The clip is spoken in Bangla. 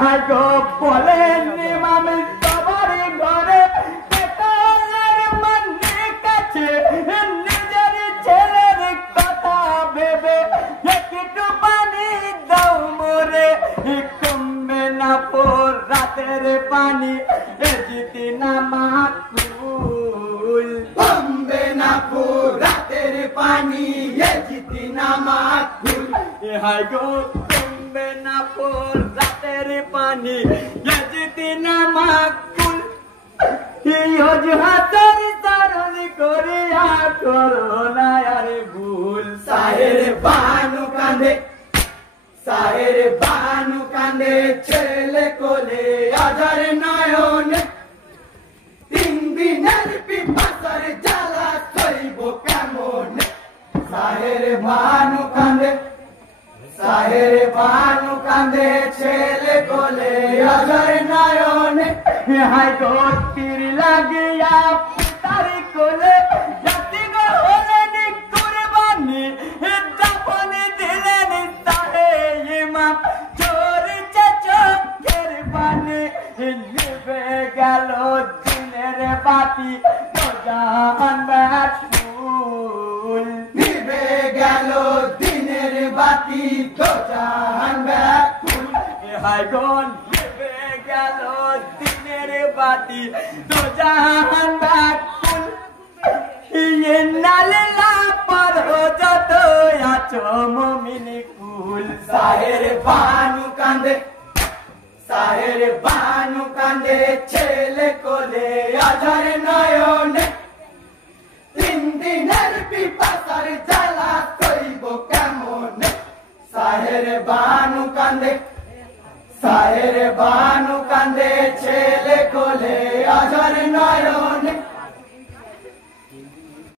হাই গো বলেন ইমাম সবারই ঘরে বেতালের মনে কাছে নিজের ছেলের কথা ভেবে একটু পানি দাও মোরে কমবে না পর রাতের পানি জিতি না মাকুল কমবে না পর রাতের পানি জিতি না মাকুল হাই গো কমবে না পর রাতের পানি জিতি না মাকুল হাতের তারণ করিয়া করো না আরে ভুল সাহের বানু কান্দে সাহের বানু কান্দে ছেলে কোলে আজার নয়নে তিন দিনের পিপাসার জ্বালা সইব কেমনে সাহের বানু কান্দে সাহের বানু কান্দে ছেলে কোলে আজার নয়নে হাই গো তীর লাগিয়া তার কোলে জাতি গো হলেন কুরবানি দাফন দিলেন তাহে ইমাম চোরিছে চোখের পানি নিভে গেল দিনের বাতি জাহান ব্যাকুল নিভে গেল দিনের বাতি তো জাহান ব্যাকুল হাই গো নিভে গেল দিনের বাতি তো জাহান ব্যাকুল নালিলা পর যত আছো মুমিন কুল সাহের বানু কান্দে সাহের বানু কান্দে ছেলে কোলে আধার নয়নে তিন দিনের পিপাসার জ্বালা সইব কেমনে সাহের বানু কান্দে সাহের বানু কান্দে ছেলে কোলে আধার